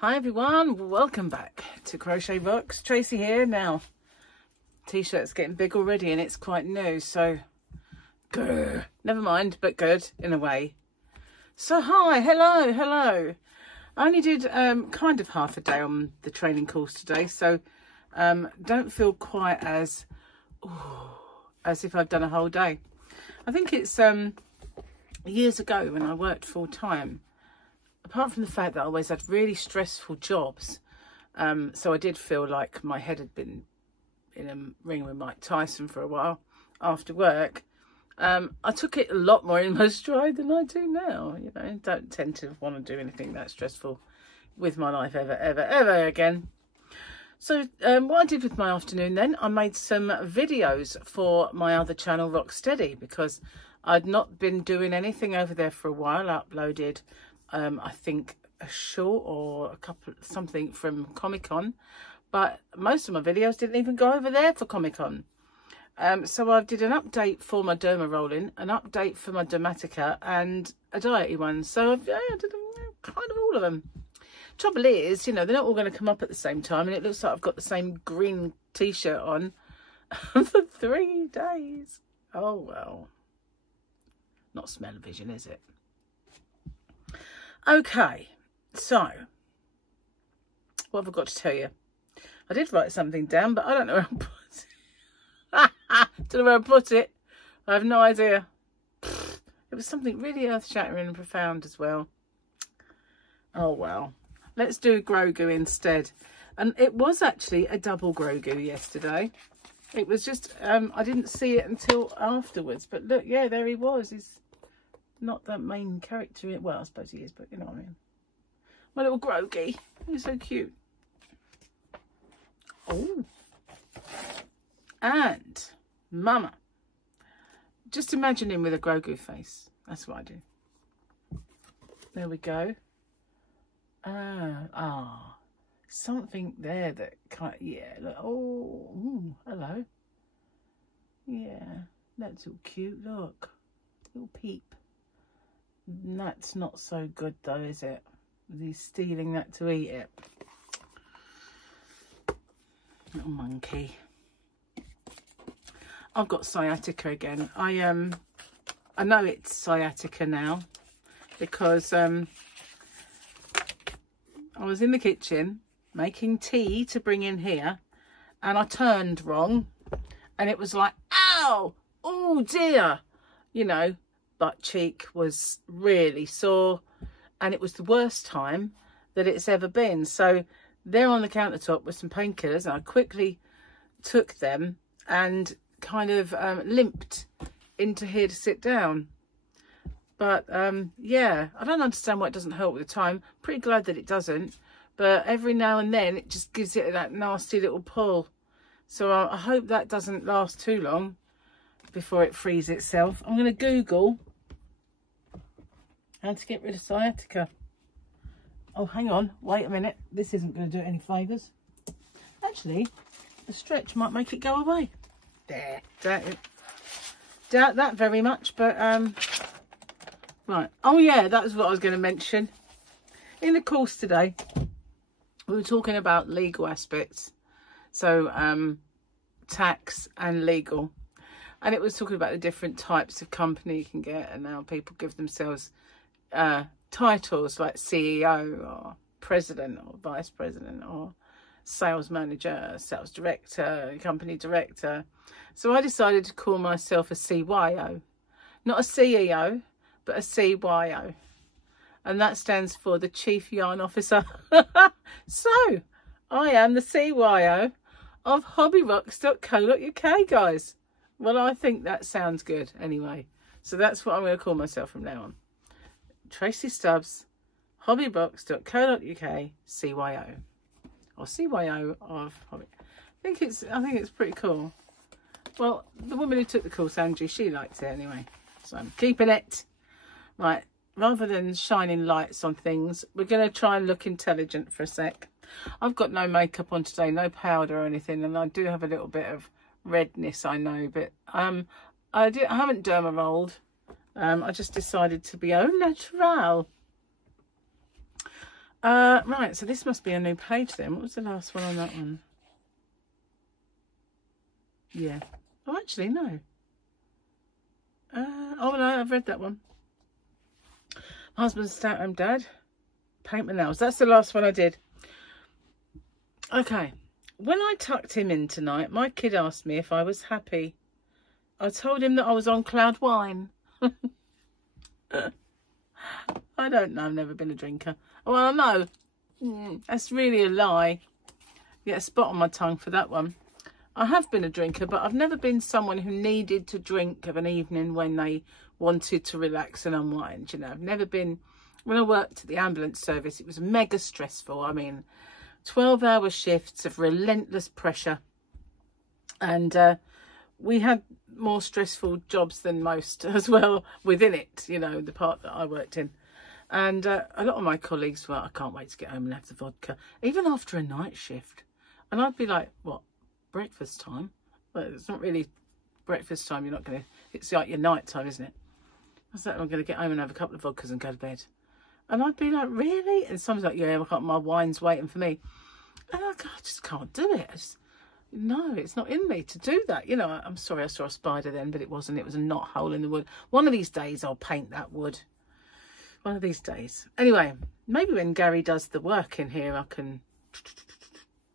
Hi everyone, welcome back to Crochet Books. Tracy here. Now, t-shirt's getting big already and it's quite new, so grr, never mind, but good in a way. So hi, hello. I only did kind of half a day on the training course today, so don't feel quite as if I've done a whole day. I think it's years ago when I worked full time. Apart from the fact that I always had really stressful jobs, so I did feel like my head had been in a ring with Mike Tyson for a while after work. I took it a lot more in my stride than I do now. You know, don't tend to want to do anything that stressful with my life ever again. So what I did with my afternoon then, I made some videos for my other channel, Rocksteady, because I'd not been doing anything over there for a while. I uploaded I think a short or a couple, something from Comic-Con, but most of my videos didn't even go over there for Comic-Con. So I did an update for my derma rolling, an update for my Dermatica, and a diety one. So I did kind of all of them. Trouble is, you know, they're not all going to come up at the same time, and it looks like I've got the same green t-shirt on for 3 days. Oh well, not smell-o-vision, is it? Okay, so what have I got to tell you? I did write something down, but I don't know where I put it. Don't know where I put it. I have no idea. It was something really earth-shattering and profound as well. Oh well, let's do Grogu instead. And it was actually a double Grogu yesterday. It was just I didn't see it until afterwards, but look, yeah, there he was. He's not that main character. Well, I suppose he is, but you know what I mean. My little Grogu. He's so cute. Oh. And Mama. Just imagine him with a Grogu face. That's what I do. There we go. Something there that kind of, yeah. Look, ooh, hello. Yeah, that's all cute. Look. Little peep. That's not so good though, is it? He's stealing that to eat it. Little monkey. I've got sciatica again. I know it's sciatica now because I was in the kitchen making tea to bring in here, and I turned wrong, and it was like, ow, oh dear, you know. Butt cheek was really sore, and it was the worst time that it's ever been. So there on the countertop with some painkillers, and I quickly took them and kind of limped into here to sit down. But yeah, I don't understand why it doesn't help with the time. Pretty glad that it doesn't, but every now and then it just gives it that nasty little pull. So I hope that doesn't last too long before it frees itself. I'm going to Google how to get rid of sciatica. Oh, hang on, wait a minute. This isn't going to do it any favours. Actually, the stretch might make it go away. There, doubt that very much, but right. Oh yeah, that was what I was going to mention. In the course today, we were talking about legal aspects, so tax and legal. And it was talking about the different types of company you can get, and now people give themselves titles like CEO or president or vice president or sales manager, sales director, company director. So I decided to call myself a CYO. Not a CEO, but a CYO. And that stands for the Chief Yarn Officer. So I am the CYO of hobbyrocks.co.uk, guys. Well, I think that sounds good anyway. So that's what I'm going to call myself from now on. Tracy Stubbs, hobbyrocks.co.uk, CYO. Or CYO of Hobby. I think it's pretty cool. Well, the woman who took the course, Angie, she liked it anyway. So I'm keeping it. Right, rather than shining lights on things, we're going to try and look intelligent for a sec. I've got no makeup on today, no powder or anything, and I do have a little bit of redness, I know, but I haven't derma rolled. I just decided to be au naturel. Right, so this must be a new page then. What was the last one on that one? Yeah. Oh, actually, no. Oh, no, I've read that one. My husband's stay-at-home dad. Paint my nails. That's the last one I did. Okay. When I tucked him in tonight, my kid asked me if I was happy. I told him that I was on cloud wine. I don't know. I've never been a drinker. Well, no. That's really a lie. Get a spot on my tongue for that one. I have been a drinker, but I've never been someone who needed to drink of an evening when they wanted to relax and unwind. You know, I've never been... When I worked at the ambulance service, it was mega stressful. I mean, 12-hour shifts of relentless pressure. And we had more stressful jobs than most as well within it, you know, the part that I worked in. And a lot of my colleagues were, I can't wait to get home and have the vodka, even after a night shift. And I'd be like, what? Breakfast time? Well, it's not really breakfast time. You're not going to, it's like your night time, isn't it? I was like, I'm going to get home and have a couple of vodkas and go to bed. And I'd be like, really? And someone's like, yeah, my wine's waiting for me. And I just can't do it. No, it's not in me to do that. You know, I'm sorry I saw a spider then, but it wasn't. It was a knot hole in the wood. One of these days I'll paint that wood. One of these days. Anyway, maybe when Gary does the work in here, I can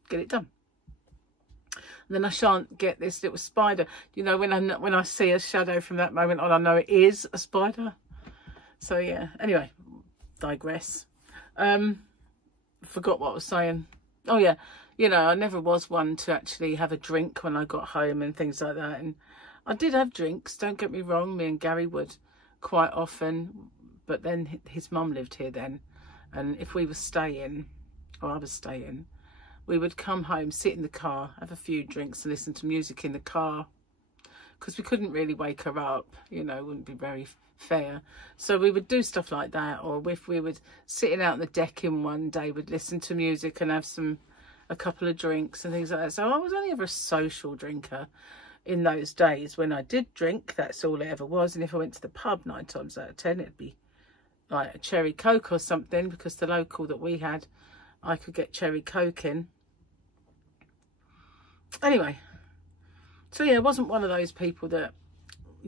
get it done. Then I shan't get this little spider. You know, when I see a shadow from that moment on, I know it is a spider. So yeah. Anyway, digress. Forgot what I was saying. Oh yeah, you know, I never was one to actually have a drink when I got home and things like that. And I did have drinks. Don't get me wrong. Me and Gary would quite often. But then his mum lived here then, and if we were staying, or I was staying, we would come home, sit in the car, have a few drinks and listen to music in the car, because we couldn't really wake her up, you know, it wouldn't be very fair. So we would do stuff like that, or if we would sitting out on the deck in one day, we'd listen to music and have a couple of drinks and things like that. So I was only ever a social drinker in those days. When I did drink, that's all it ever was. And if I went to the pub 9 times out of 10, it'd be like a cherry coke or something, because the local that we had, I could get cherry coke in. Anyway, so yeah, I wasn't one of those people that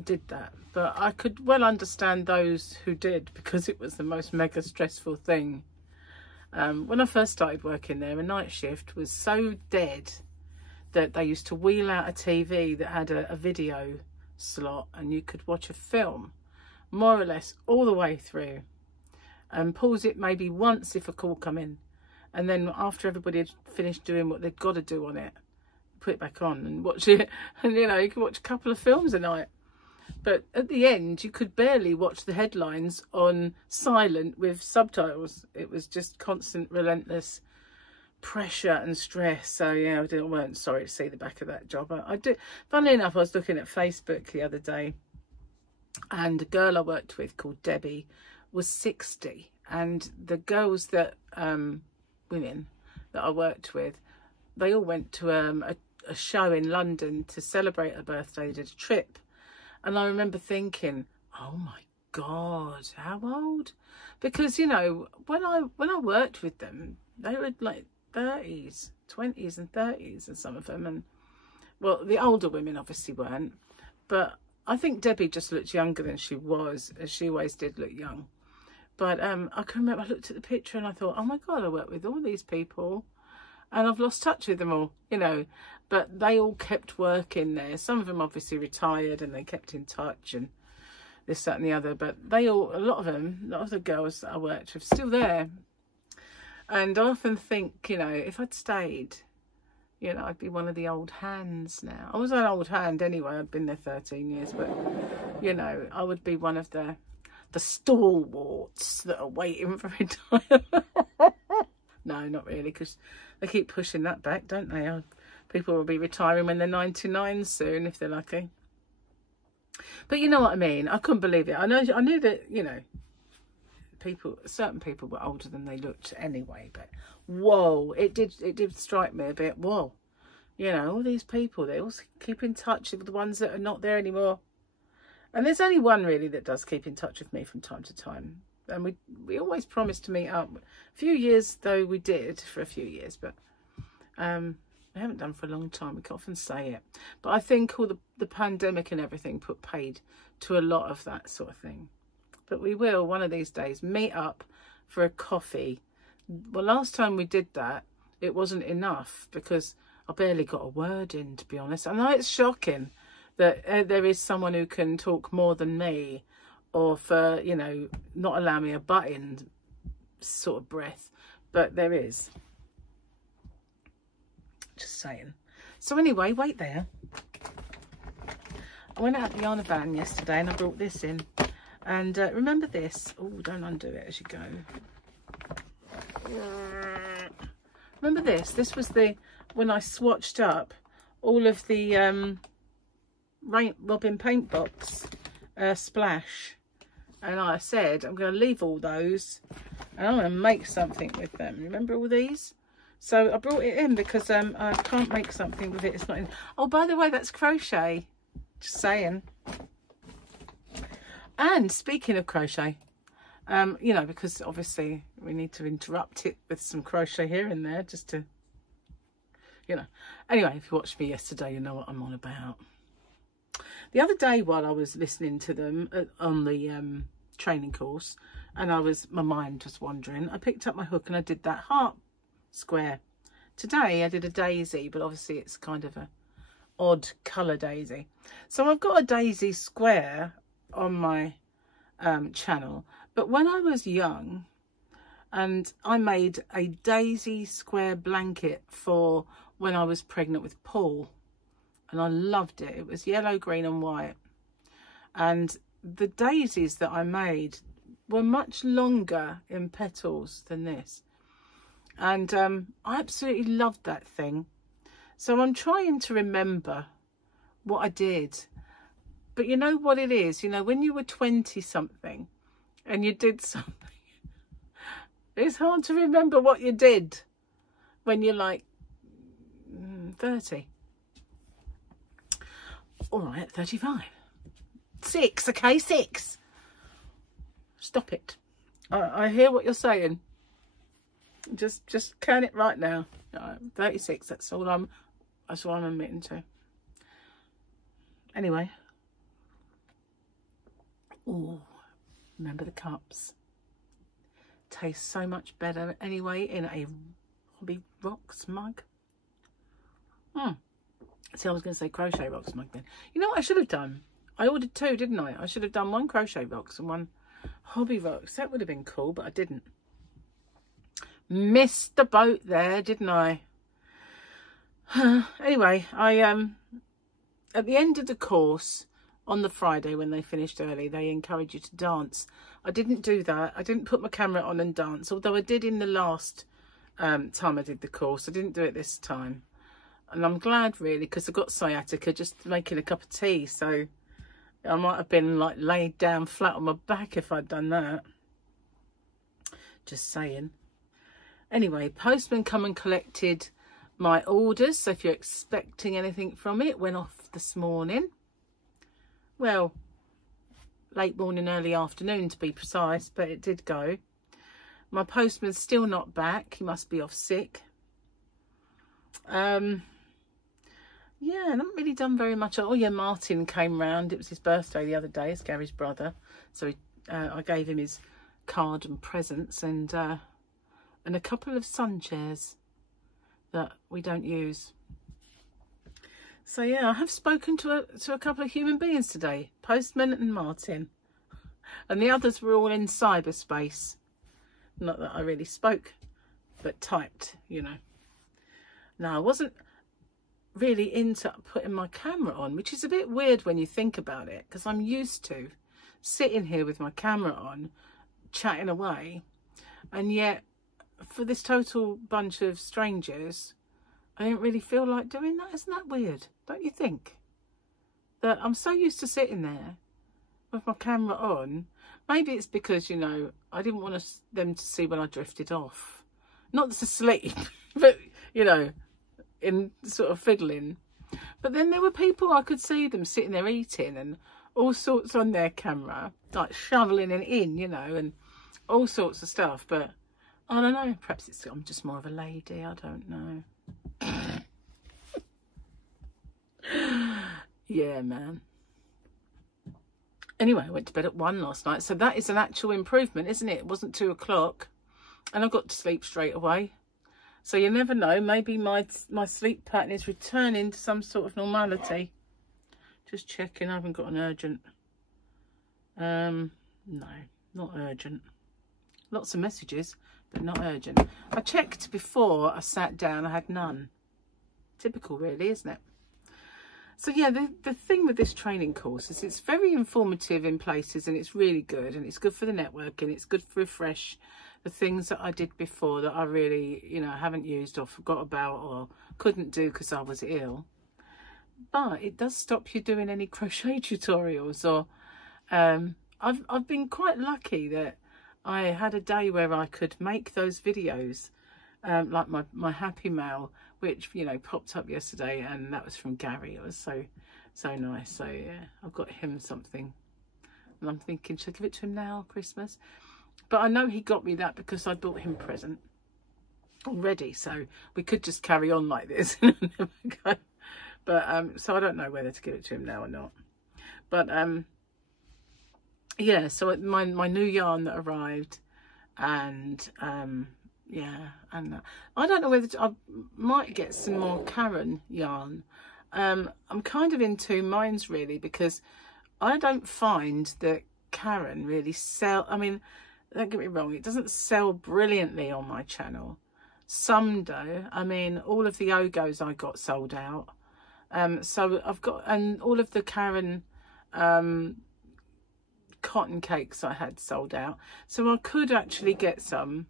did that, but I could well understand those who did, because it was the most mega stressful thing. When I first started working there, a night shift was so dead that they used to wheel out a TV that had a video slot, and you could watch a film more or less all the way through, and pause it maybe once if a call come in, and then after everybody had finished doing what they'd got to do on it, put it back on and watch it. And you know, you could watch a couple of films a night, but at the end you could barely watch the headlines on silent with subtitles. It was just constant relentless pressure and stress. So yeah, I weren't sorry to see the back of that job. I did. Funnily enough, I was looking at Facebook the other day, and a girl I worked with called Debbie was 60, and the girls that women that I worked with, they all went to a show in London to celebrate her birthday. They did a trip, and I remember thinking, oh my God, how old? Because you know, when I worked with them, they were like 30s, 20s and 30s, and some of them, and well, the older women obviously weren't, but I think Debbie just looked younger than she was, as she always did look young. But I can remember, I looked at the picture and I thought, oh my God, I worked with all these people and I've lost touch with them all, you know. But they all kept working there. Some of them obviously retired and they kept in touch and this, that and the other. But they all, a lot of the girls that I worked with, still there. And I often think, you know, if I'd stayed, you know, I'd be one of the old hands now. I was an old hand anyway. I'd been there 13 years. But, you know, I would be one of the stalwarts that are waiting for retirement. No, not really, because they keep pushing that back, don't they? People will be retiring when they're 99 soon, if they're lucky. But you know what I mean? I couldn't believe it. I knew that, you know, certain people were older than they looked anyway, but whoa, it did strike me a bit. Whoa, you know, all these people, they all keep in touch with the ones that are not there anymore. And there's only one really that does keep in touch with me from time to time. And we always promised to meet up. A few years though we did, for a few years, but we haven't done for a long time. We can often say it, but I think all the pandemic and everything put paid to a lot of that sort of thing. But we will one of these days meet up for a coffee. Well, last time we did that, it wasn't enough because I barely got a word in, to be honest. I know it's shocking that there is someone who can talk more than me, or for, you know, not allow me a butt-in sort of breath, but there is. Just saying. So anyway, wait there. I went out the Yarn van yesterday and I brought this in. And remember this? Oh, don't undo it as you go. Remember this? This was when I swatched up all of the Robin paint box splash. And I said, I'm going to leave all those and I'm going to make something with them. Remember all these? So I brought it in because I can't make something with it. It's not in. Oh, by the way, that's crochet. Just saying. And speaking of crochet, you know, because obviously we need to interrupt it with some crochet here and there just to, you know. Anyway, if you watched me yesterday, you know what I'm on about. The other day while I was listening to them on the training course, and my mind was wandering, I picked up my hook and I did that heart square. Today I did a daisy, but obviously it's kind of a odd colour daisy. So I've got a daisy square on my channel, but when I was young, and I made a daisy square blanket for when I was pregnant with Paul, and I loved it. It was yellow, green and white, and the daisies that I made were much longer in petals than this, and I absolutely loved that thing. So I'm trying to remember what I did. But you know what it is? You know, when you were 20 something and you did something, it's hard to remember what you did when you're like 30. All right, 35. 6, okay, 6. Stop it. I hear what you're saying. Just count it right now. 36, that's all I'm admitting to. Anyway. Oh, remember the cups. Tastes so much better anyway in a Hobby Rocks mug. See, I was going to say Crochet Rocks mug then. You know what I should have done? I ordered 2, didn't I? I should have done 1 Crochet Rocks and 1 Hobby Rocks. That would have been cool, but I didn't. Missed the boat there, didn't I? Anyway, I at the end of the course on the Friday when they finished early, they encourage you to dance. I didn't do that. I didn't put my camera on and dance, although I did in the last time I did the course. I didn't do it this time, and I'm glad really, because I got sciatica just making a cup of tea, so I might have been like laid down flat on my back if I'd done that. Just saying. Anyway, postman come and collected my orders, so if you're expecting anything from it, went off this morning. Well, late morning, early afternoon to be precise, but it did go. My postman's still not back. He must be off sick. Yeah, I haven't really done very much. Oh yeah, Martin came round. It was his birthday the other day. It's Gary's brother, so I gave him his card and presents, and a couple of sun chairs that we don't use. So yeah, I have spoken to a couple of human beings today, Postman and Martin, and the others were all in cyberspace. Not that I really spoke, but typed, you know. Now, I wasn't really into putting my camera on, which is a bit weird when you think about it, because I'm used to sitting here with my camera on, chatting away, and yet for this total bunch of strangers, I didn't really feel like doing that. Isn't that weird? Don't you think? That I'm so used to sitting there with my camera on. Maybe it's because, you know, I didn't want them to see when I drifted off. Not to sleep, but, you know, in sort of fiddling. But then there were people, I could see them sitting there eating and all sorts on their camera, like shoveling it in, you know, and all sorts of stuff, but I don't know, perhaps I'm just more of a lady, I don't know. Yeah, man. Anyway, I went to bed at 1 last night, so that is an actual improvement, isn't it? It wasn't 2 o'clock, and I got to sleep straight away. So you never know, maybe my sleep pattern is returning to some sort of normality. Just checking, I haven't got an urgent. No, not urgent. Lots of messages, but not urgent. I checked before I sat down, I had none. Typical really, isn't it? So yeah, the thing with this training course is it's very informative in places, and it's really good, and it's good for the networking, it's good for refresh the things that I did before that I really, you know, haven't used or forgot about or couldn't do because I was ill. But it does stop you doing any crochet tutorials, or I've been quite lucky that I had a day where I could make those videos, like my happy mail, which, you know, popped up yesterday, and that was from Gary. It was so nice. So yeah, I've got him something, and I'm thinking, should I give it to him now, Christmas? But I know he got me that because I bought him a present already, so we could just carry on like this and never go. But so I don't know whether to give it to him now or not. But yeah, so my new yarn that arrived, and yeah, and I don't know whether I might get some more Karen yarn. I'm kind of in two minds really, because I don't find that Karen really sell. I mean, don't get me wrong, it doesn't sell brilliantly on my channel. Some do. I mean, all of the Ogos I got sold out. So I've got, and all of the Karen cotton cakes I had sold out. So I could actually get some.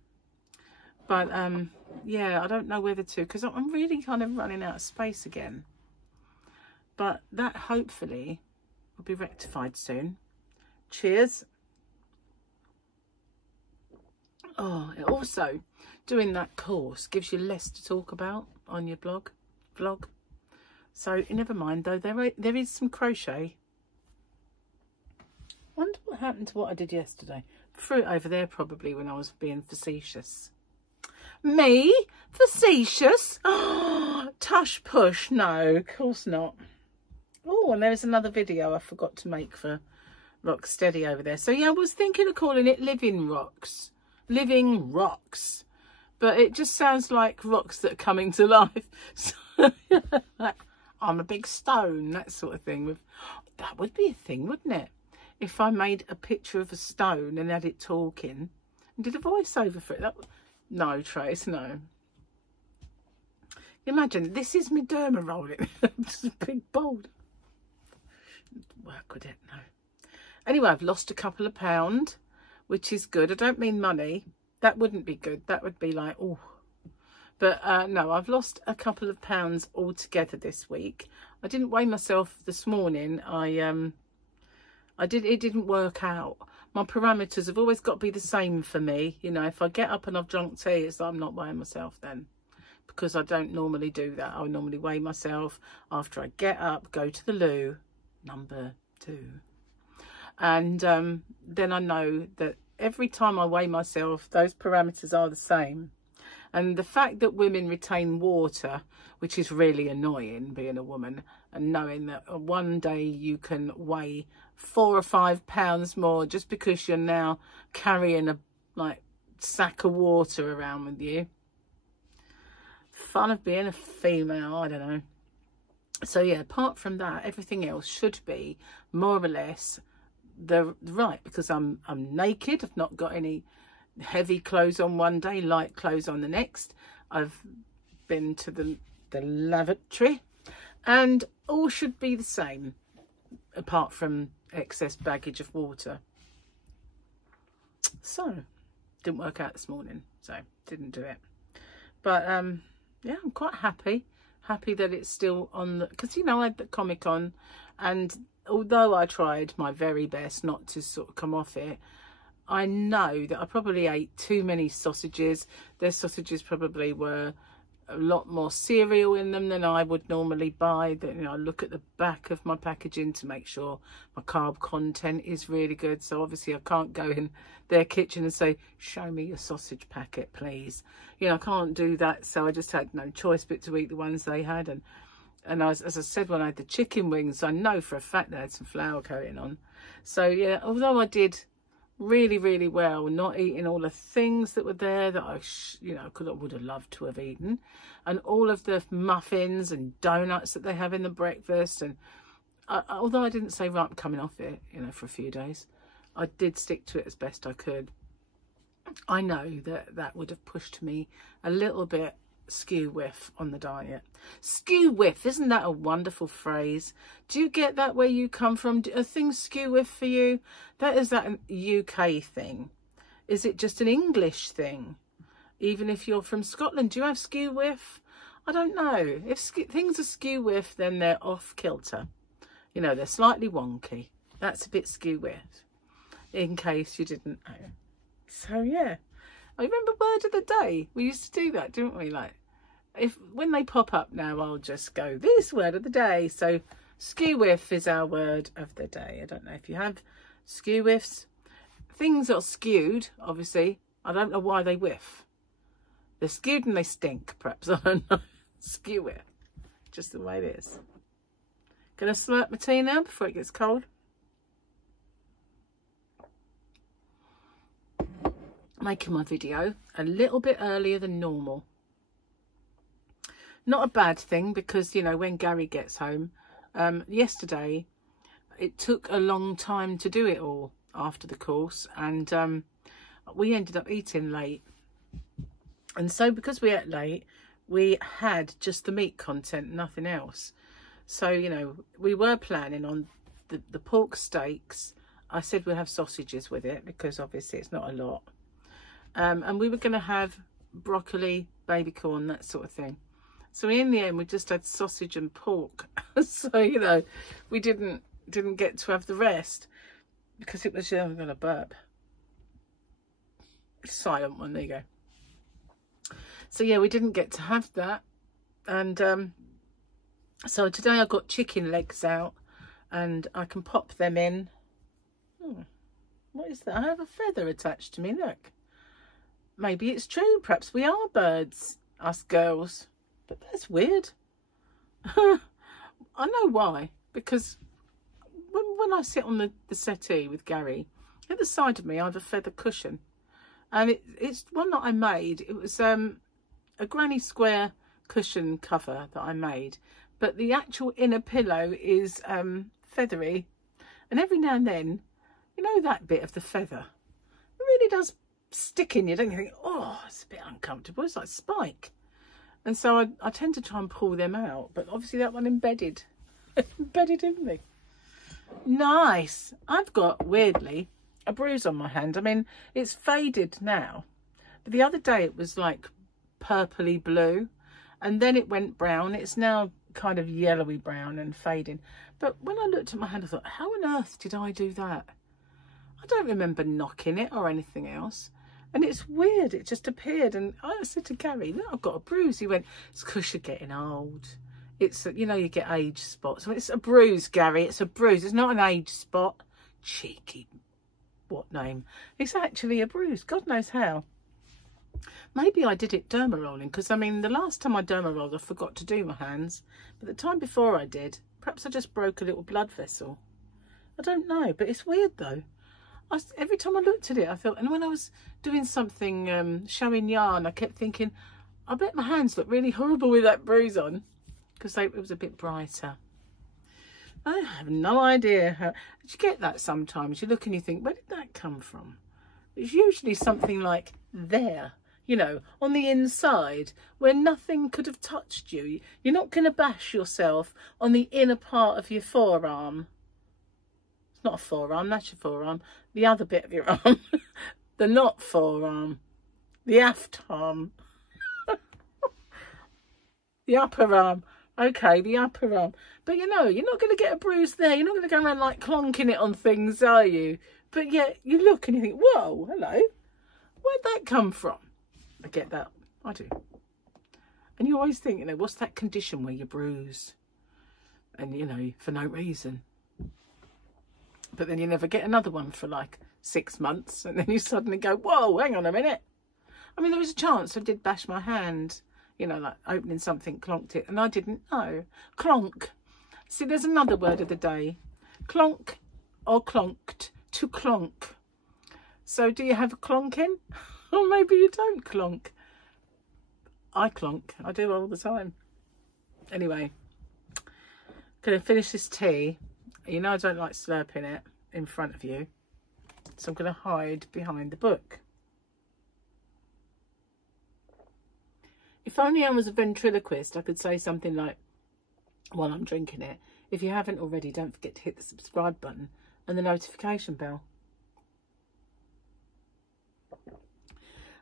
But yeah, I don't know whether to, because I'm really kind of running out of space again. But that hopefully will be rectified soon. Cheers. Oh, also, doing that course gives you less to talk about on your vlog. So never mind though, there is some crochet. Wonder what happened to what I did yesterday. Threw it over there probably when I was being facetious. Me? Facetious? Oh, tush push. No, of course not. Oh, and there's another video I forgot to make for Rock Steady over there. So yeah, I was thinking of calling it Living Rocks. Living Rocks. But it just sounds like rocks that are coming to life. So, like, I'm a big stone, that sort of thing. That would be a thing, wouldn't it? If I made a picture of a stone and had it talking and did a voiceover for it. No, Trace, no. Imagine, this is my derma rolling. Just a big boulder. Work with it, no. Anyway, I've lost a couple of pounds, which is good. I don't mean money. That wouldn't be good. That would be like, oh. But no, I've lost a couple of pounds altogether this week. I didn't weigh myself this morning. It didn't work out. My parameters have always got to be the same for me. You know, if I get up and I've drunk tea, it's like I'm not weighing myself then. Because I don't normally do that. I normally weigh myself after I get up, go to the loo, number 2. And then I know that every time I weigh myself, those parameters are the same. And the fact that women retain water, which is really annoying being a woman, and knowing that one day you can weigh 4 or 5 pounds more just because you're now carrying a sack of water around with you. Fun of being a female, I don't know. So yeah, apart from that, everything else should be more or less right, because I'm naked. I've not got any heavy clothes on one day, light clothes on the next. I've been to the lavatory, and all should be the same apart from excess baggage of water. So didn't work out this morning, so didn't do it. But yeah, I'm quite happy that it's still on, because you know, I had the Comic on, and although I tried my very best not to sort of come off it, I know that I probably ate too many sausages. Their sausages probably were a lot more cereal in them than I would normally buy. That, you know, I look at the back of my packaging to make sure my carb content is really good. So obviously I can't go in their kitchen and say, show me your sausage packet, please. You know, I can't do that. So I just had no choice but to eat the ones they had. And as I said, when I had the chicken wings, I know for a fact they had some flour coating on. So yeah, although I did really, really well, not eating all the things that were there that I, you know, would have loved to have eaten, and all of the muffins and donuts that they have in the breakfast. And although I didn't say, right, I'm coming off it, you know, for a few days, I did stick to it as best I could. I know that that would have pushed me a little bit skew whiff on the diet. Skew whiff, isn't that a wonderful phrase? Do you get that where you come from? Are things skew whiff for you? Is that a UK thing? Is it just an English thing? Even if you're from Scotland, do you have skew whiff? I don't know. If things are skew whiff, then they're off kilter. You know, they're slightly wonky. That's a bit skew whiff, in case you didn't know. So yeah, I remember word of the day. We used to do that, didn't we? Like, when they pop up now, I'll just go, this word of the day. So skew whiff is our word of the day. I don't know if you have skew whiffs. Things are skewed, obviously. I don't know why they whiff. They're skewed and they stink, perhaps. I don't know. Skew whiff. Just the way it is. Gonna slurp my tea now before it gets cold. Making my video a little bit earlier than normal. Not a bad thing, because, you know, when Gary gets home, yesterday it took a long time to do it all after the course, and we ended up eating late. And so because we ate late, we had just the meat content, nothing else. So, you know, we were planning on the pork steaks. I said we'll have sausages with it, because obviously it's not a lot. And we were going to have broccoli, baby corn, that sort of thing. So in the end, we just had sausage and pork. So, you know, we didn't get to have the rest, because it was, I'm going to burp. Silent one, there you go. So yeah, we didn't get to have that. And so today I got chicken legs out, and I can pop them in. What is that? I have a feather attached to me, look. Maybe it's true. Perhaps we are birds, us girls. But that's weird. I know why. Because when I sit on the settee with Gary, at the side of me I have a feather cushion. And it's one that I made. It was a granny square cushion cover that I made. But the actual inner pillow is feathery. And every now and then, you know, that bit of the feather, it really does stick in you, don't you? Think, oh, it's a bit uncomfortable. It's like spike. And so I tend to try and pull them out, but obviously that one embedded in me. Nice. I've got, weirdly, a bruise on my hand. I mean, it's faded now, but the other day it was like purpley blue, and then it went brown. It's now kind of yellowy brown and fading. But when I looked at my hand, I thought, how on earth did I do that? I don't remember knocking it or anything else. And it's weird, it just appeared. And I said to Gary, look, I've got a bruise. He went, it's because you're getting old. It's, you know, you get age spots. Well, it's a bruise, Gary, it's a bruise. It's not an age spot. Cheeky, what name? It's actually a bruise, God knows how. Maybe I did it derma rolling, because, I mean, the last time I derma rolled, I forgot to do my hands. But the time before I did, perhaps I just broke a little blood vessel. I don't know, but it's weird, though. Every time I looked at it, I thought, and when I was doing something, showing yarn, I kept thinking, I bet my hands look really horrible with that bruise on, because it was a bit brighter. I have no idea how. Did you get that sometimes? You look and you think, where did that come from? It's usually something like there, you know, on the inside, where nothing could have touched you. You're not going to bash yourself on the inner part of your forearm. Not a forearm, that's your forearm. The other bit of your arm. The not forearm. The aft arm. The upper arm. Okay, the upper arm. But you know, you're not going to get a bruise there. You're not going to go around like clonking it on things, are you? But yet you look and you think, whoa, hello. Where'd that come from? I get that. I do. And you always think, you know, what's that condition where you bruise? And, you know, for no reason. But then you never get another one for like 6 months. And then you suddenly go, whoa, hang on a minute. I mean, there was a chance I did bash my hand, you know, like opening something, clonked it. And I didn't know. Clonk. See, there's another word of the day. Clonk or clonked. To clonk. So do you have a clonking? Or maybe you don't clonk. I clonk. I do all the time. Anyway. Going to finish this tea. You know I don't like slurping it in front of you. So I'm going to hide behind the book. If only I was a ventriloquist, I could say something like, while I'm drinking it, if you haven't already, don't forget to hit the subscribe button and the notification bell.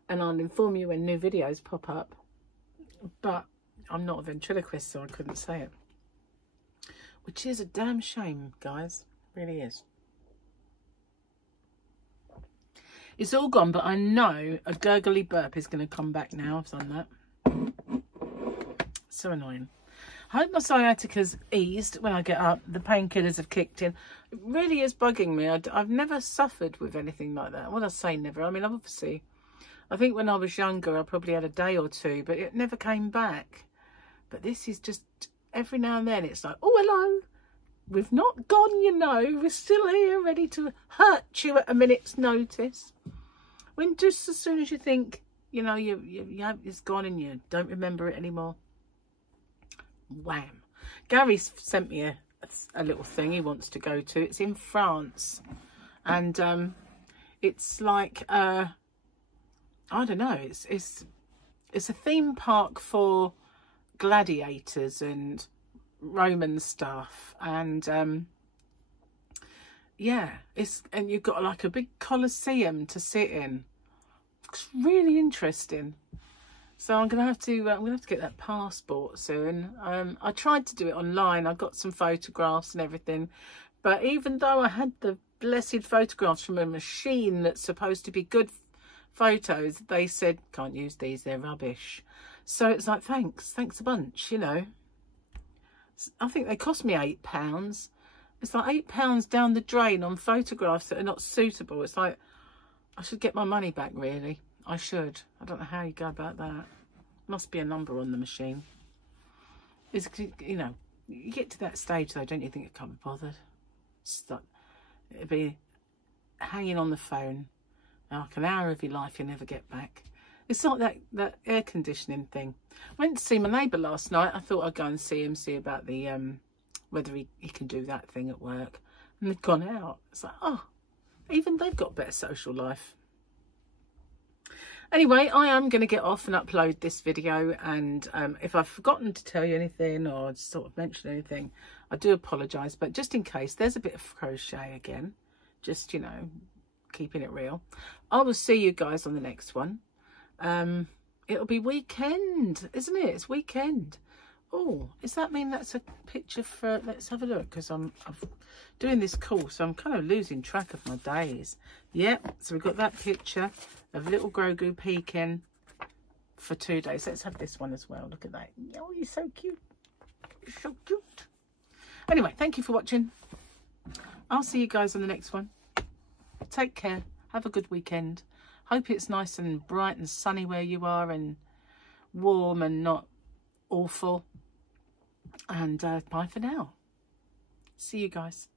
And I'll inform you when new videos pop up. But I'm not a ventriloquist, so I couldn't say it. Which is a damn shame, guys. It really is. It's all gone, but I know a gurgly burp is going to come back now. I've done that. So annoying. I hope my sciatica's eased when I get up. The painkillers have kicked in. It really is bugging me. I've never suffered with anything like that. Well, I say never. I mean, obviously, I think when I was younger, I probably had a day or two, but it never came back. But this is just... every now and then it's like, oh, hello, we've not gone, you know, we're still here ready to hurt you at a minute's notice. When just as soon as you think, you know, it's gone and you don't remember it anymore. Wham. Gary's sent me a little thing he wants to go to. It's in France. And it's like, I don't know, it's a theme park for gladiators and Roman stuff, and yeah, and you've got like a big Colosseum to sit in. It's really interesting. So I'm gonna have to get that passport soon. I tried to do it online. I got some photographs and everything, but even though I had the blessed photographs from a machine that's supposed to be good photos, they said can't use these, they're rubbish. So it's like, thanks a bunch, you know. I think they cost me £8. It's like £8 down the drain on photographs that are not suitable. It's like, I should get my money back, really. I should. I don't know how you go about that. Must be a number on the machine. It's, you know, you get to that stage though, don't you think, it can't be bothered? It's like, it'd be hanging on the phone. Like an hour of your life you never get back. It's like that air conditioning thing. Went to see my neighbour last night. I thought I'd go and see him, see about the whether he can do that thing at work. And they'd gone out. It's like, oh, even they've got a better social life. Anyway, I am going to get off and upload this video. And if I've forgotten to tell you anything or sort of mention anything, I do apologise. But just in case, there's a bit of crochet again. Just, you know, keeping it real. I will see you guys on the next one. It'll be weekend, isn't it? It's weekend. Oh, does that mean that's a picture for... let's have a look, because I'm doing this course, so I'm kind of losing track of my days. Yep, so we've got that picture of little Grogu peeking for 2 days. Let's have this one as well. Look at that. Oh, you're so cute. You're so cute. Anyway, thank you for watching. I'll see you guys on the next one. Take care. Have a good weekend. Hope it's nice and bright and sunny where you are, and warm and not awful. And bye for now. See you guys.